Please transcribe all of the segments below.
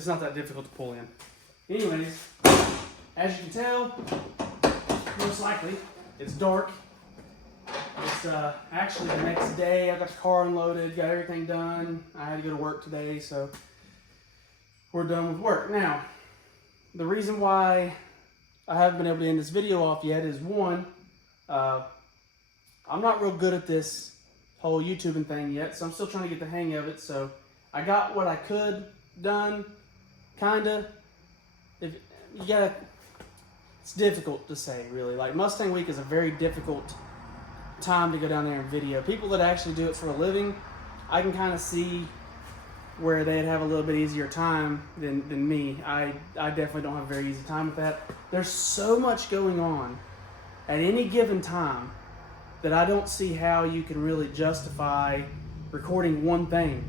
It's not that difficult to pull in. Anyways, as you can tell, most likely, it's dark. It's actually the next day. I got the car unloaded, got everything done. I had to go to work today, so we're done with work. Now, the reason why I haven't been able to end this video off yet is one, I'm not real good at this whole YouTubing thing yet, so I'm still trying to get the hang of it. So I got what I could done, kinda. It's difficult to say, really. Like, Mustang Week is a very difficult time to go down there and video. People that actually do it for a living, I can kind of see where they'd have a little bit easier time than me. I definitely don't have a very easy time with that. There's so much going on at any given time that I don't see how you can really justify recording one thing.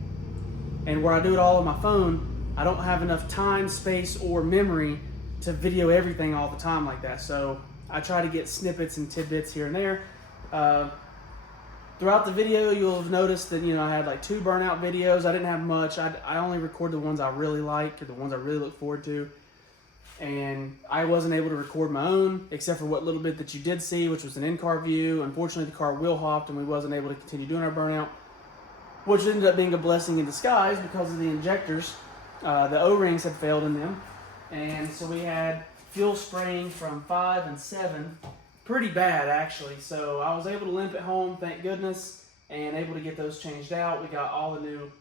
And where I do it all on my phone, I don't have enough time, space, or memory to video everything all the time like that. So I try to get snippets and tidbits here and there. Throughout the video, you'll have noticed that, I had like 2 burnout videos. I didn't have much. I only record the ones I really like or the ones I really look forward to. And I wasn't able to record my own, except for what little bit that you did see, which was an in-car view. Unfortunately, the car wheel hopped and we wasn't able to continue doing our burnout, which ended up being a blessing in disguise because of the injectors. The O-rings had failed in them. And so we had fuel spraying from 5 and 7. Pretty bad, actually. So I was able to limp it home, thank goodness, and able to get those changed out. We got all the new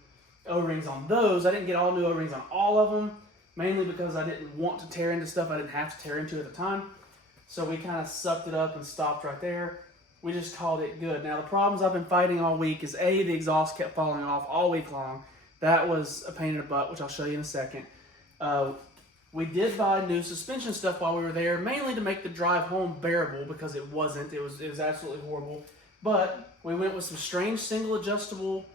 O-rings on those. I didn't get all new O-rings on all of them, mainly because I didn't want to tear into stuff I didn't have to tear into at the time. So we kind of sucked it up and stopped right there. We just called it good. Now, the problems I've been fighting all week is, A, the exhaust kept falling off all week long. That was a pain in the butt, which I'll show you in a second. We did buy new suspension stuff while we were there, mainly to make the drive home bearable, because it wasn't. It was absolutely horrible. But we went with some strange single adjustable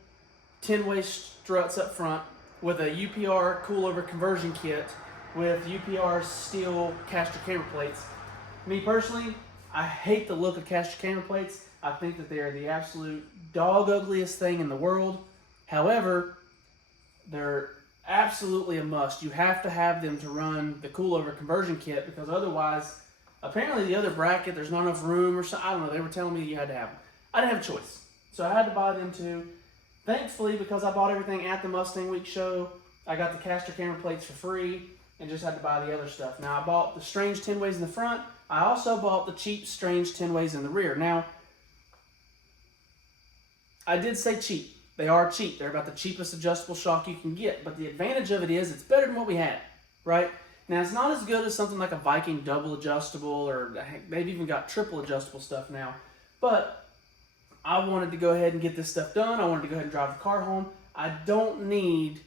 10-way struts up front with a UPR coilover conversion kit with UPR steel caster camber plates. Me personally, I hate the look of caster camber plates. I think that they are the absolute dog ugliest thing in the world. However, they're absolutely a must. You have to have them to run the coilover conversion kit, because otherwise, apparently the other bracket, there's not enough room or something. I don't know. They were telling me you had to have them. I didn't have a choice. So I had to buy them too. Thankfully, because I bought everything at the Mustang Week show, I got the caster camber plates for free and just had to buy the other stuff. Now, I bought the strange 10-ways in the front. I also bought the cheap strange 10-ways in the rear. Now, I did say cheap. They are cheap. They're about the cheapest adjustable shock you can get. But the advantage of it is it's better than what we had, right? Now, it's not as good as something like a Viking double adjustable, or they've even got triple adjustable stuff now. But I wanted to go ahead and get this stuff done. I wanted to go ahead and drive the car home. I don't need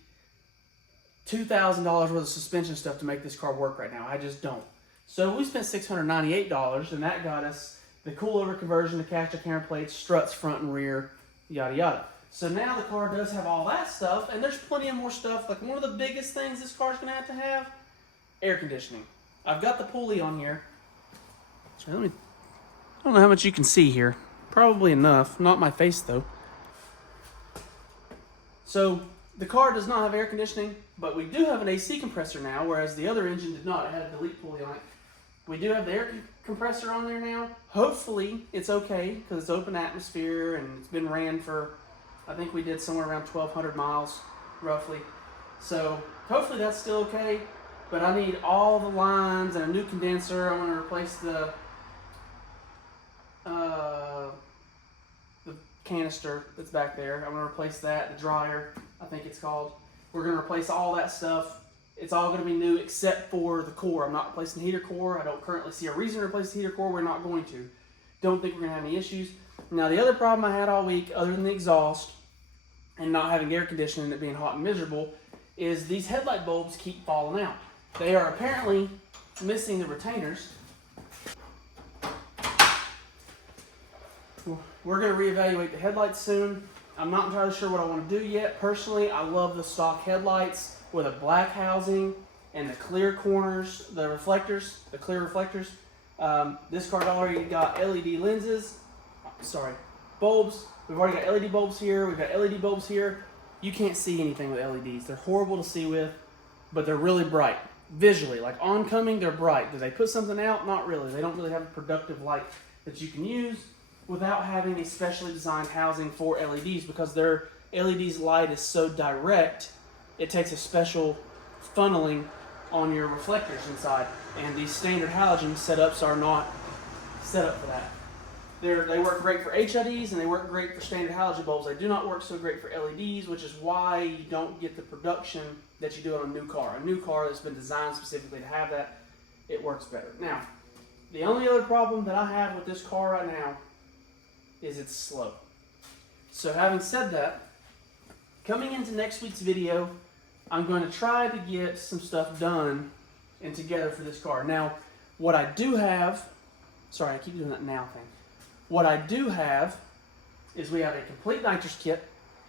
$2,000 worth of suspension stuff to make this car work right now. I just don't. So we spent $698, and that got us the coilover conversion, the caster camber plates, struts front and rear, yada yada. So now the car does have all that stuff, and there's plenty of more stuff. Like, one of the biggest things this car's going to have, air conditioning. I've got the pulley on here. So I don't know how much you can see here. Probably enough. Not my face, though. So the car does not have air conditioning, but we do have an AC compressor now, whereas the other engine did not. It had a delete pulley on it. We do have the air compressor on there now. Hopefully it's okay, because it's open atmosphere, and it's been ran for, I think we did somewhere around 1,200 miles, roughly. So hopefully that's still okay, but I need all the lines and a new condenser. I'm going to replace the canister that's back there. I'm going to replace that, the dryer, I think it's called. We're going to replace all that stuff. It's all going to be new except for the core. I'm not replacing the heater core. I don't currently see a reason to replace the heater core. We're not going to. Don't think we're going to have any issues. Now, the other problem I had all week, other than the exhaust and not having air conditioning and it being hot and miserable, is these headlight bulbs keep falling out. They are apparently missing the retainers. We're going to reevaluate the headlights soon. I'm not entirely sure what I want to do yet. Personally, I love the stock headlights with a black housing and the clear corners, the reflectors, the clear reflectors. This car's already got LED lenses. Bulbs. We've already got LED bulbs here. We've got LED bulbs here. You can't see anything with LEDs. They're horrible to see with. but they're really bright. Visually, like oncoming, they're bright. Do they put something out? Not really. They don't really have a productive light that you can use without having a specially designed housing for LEDs, because their LED's light is so direct, it takes a special funneling on your reflectors inside, and these standard halogen setups are not set up for that. They work great for HIDs and they work great for standard halogen bulbs. They do not work so great for LEDs, which is why you don't get the production that you do on a new car. A new car that's been designed specifically to have that, it works better. Now, the only other problem that I have with this car right now is it's slow. So having said that, coming into next week's video, I'm going to try to get some stuff done and together for this car. Now, what I do have, sorry, I keep doing that now thing. What I do have is we have a complete nitrous kit,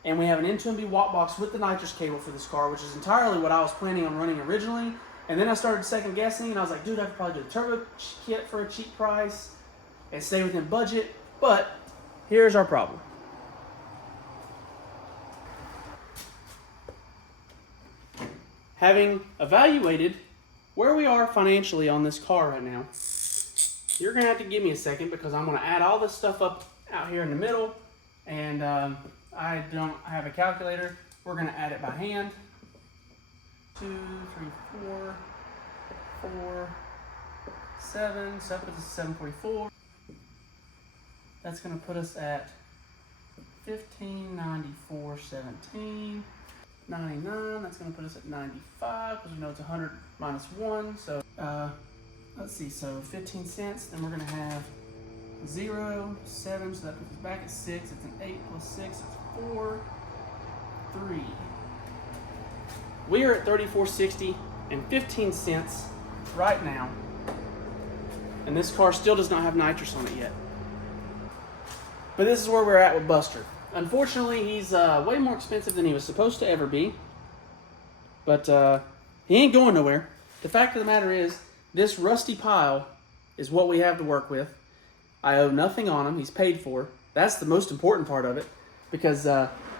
and we have an N2MB watt box with the nitrous cable for this car, which is entirely what I was planning on running originally. And then I started second guessing, and I was like, dude, I could probably do the turbo kit for a cheap price and stay within budget. But here's our problem. Having evaluated where we are financially on this car right now, you're going to have to give me a second because I'm going to add all this stuff up out here in the middle, and I don't have a calculator. We're going to add it by hand. 2, 3, 4, 4, 7, so that puts us at 744. That's going to put us at 1594.17. 99, that's going to put us at 95 because we know it's 100 minus 1. So let's see, so 15 cents, then we're going to have 0, 7, so that puts us back at 6. It's an 8 plus 6, it's 4, 3. We are at $34.60 and 15 cents right now, and this car still does not have nitrous on it yet. But this is where we're at with Buster. Unfortunately, he's way more expensive than he was supposed to ever be. But he ain't going nowhere. The fact of the matter is, this rusty pile is what we have to work with. I owe nothing on him. He's paid for. That's the most important part of it, because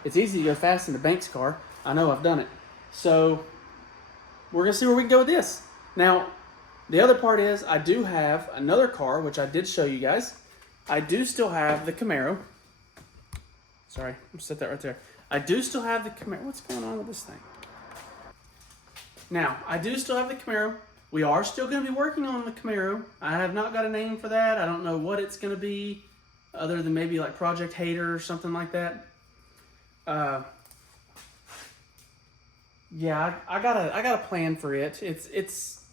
it's easy to go fast in the Banks car. I know, I've done it. So we're going to see where we can go with this. Now, the other part is I do have another car, which I did show you guys. I do still have the Camaro. Sorry, I'm set that right there. I do still have the Camaro. What's going on with this thing? Now, I do still have the Camaro. We are still going to be working on the Camaro. I have not got a name for that. I don't know what it's going to be, other than maybe like Project Hater or something like that. Yeah, I got a plan for it. It's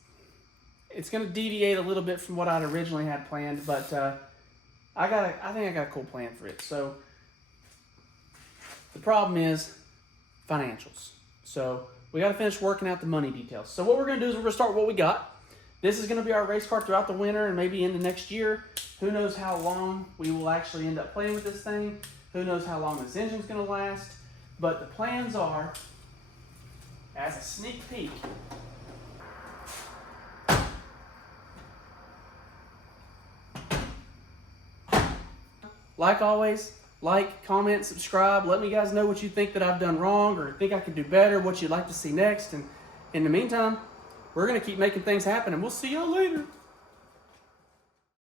going to deviate a little bit from what I'd originally had planned, but I think I got a cool plan for it. So the problem is financials. So we got to finish working out the money details. So what we're going to do is we're going to start with what we got. This is going to be our race car throughout the winter and maybe into next year. Who knows how long we will actually end up playing with this thing. Who knows how long this engine's going to last. But the plans are, as a sneak peek, like always, like, comment, subscribe. Let me guys know what you think that I've done wrong or think I could do better, what you'd like to see next. And in the meantime, we're going to keep making things happen, and we'll see y'all later.